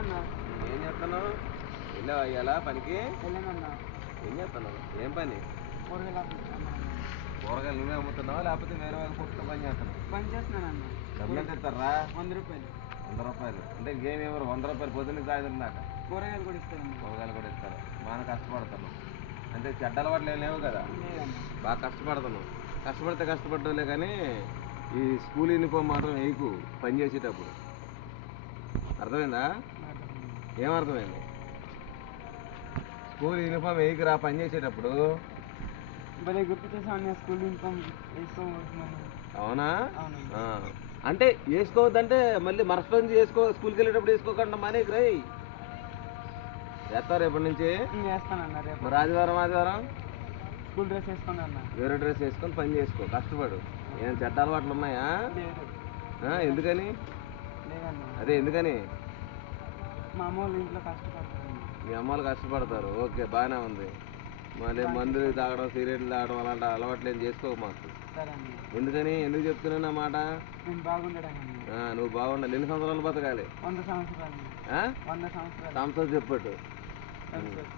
అన్న. ఏం చేస్తున్నావు? వెళ్ళావా ఇవాళ పనికి? వెళ్ళానన్నా. ఏం చేస్తున్నావు? ఏం పని? కూరగాయలు నువ్వే అమ్ముతున్నావా లేకపోతే వేరే వాళ్ళు కొట్టుకు పని చేస్తున్నావు? పని చేస్తున్నానన్న. డబ్బులు ఎంత ఇస్తారా? 100 రూపాయలు. 100 రూపాయలు అంటే ఇంకేం ఇవ్వరు? 100 రూపాయలు పొద్దున్న సాయంత్రం దాకా కూరగాయలు కూడా ఇస్తారన్న. కూరగాయలు కూడా ఇస్తారు. బాగా కష్టపడుతున్నావు అంటే చెడ్డ అలవాట్లు ఏం లేవు కదా? లేదన్న. బాగా కష్టపడుతున్నావు. కష్టపడితే కష్టపడ్డలే కానీ ఈ స్కూల్ యూనిఫామ్ మాత్రం వేయకు పని చేసేటప్పుడు. అర్థమైందా? ఏమర్థమైంది? స్కూల్ యూనిఫామ్ వేయకురా పని చేసేటప్పుడు. భలే గుర్తు చేసామన్న. స్కూల్ యూనిఫామ్ వేసుకోమని. అవునా? అవునండి. అంటే వేసుకోవద్దంటే మళ్ళీ మరస్ట్ నుంచి వేసుకో, స్కూల్కి వెళ్ళేటప్పుడు వేసుకోకుండా మానేకి రై. వేస్తారు రేపటి నుంచి? వేస్తానన్న. రేపు మరి ఆదివారం స్కూల్ డ్రెస్ వేసుకోండి అన్న. వేరే డ్రెస్ వేసుకొని పని చేసుకో, కష్టపడు. ఏం చెడ్డ అలవాట్లు ఉన్నాయా? లేదు. ఎందుకని? లేదన్న. అదే ఎందుకని? మా అమ్మ వాళ్ళు ఇంట్లో కష్టపడతారు. మీ అమ్మలు కష్టపడతారు, ఓకే బాగానే ఉంది. మళ్ళీ మందులు తాగడం, సిగరెట్లు తాగడం అలాంటి అలవాట్లు ఏం చేసుకో మాకు. సరే అన్న. ఎందుకని? ఎందుకు చెప్తున్నాను ఆ మాట? నేను బాగుండడానికి. నువ్వు బాగుండాలి. ఎన్ని సంవత్సరాలు బతకాలి? 100 సంవత్సరాలు. 100 సంవత్సరాలు. సంవత్సరాలు చెప్పట్టు. సరే సార్.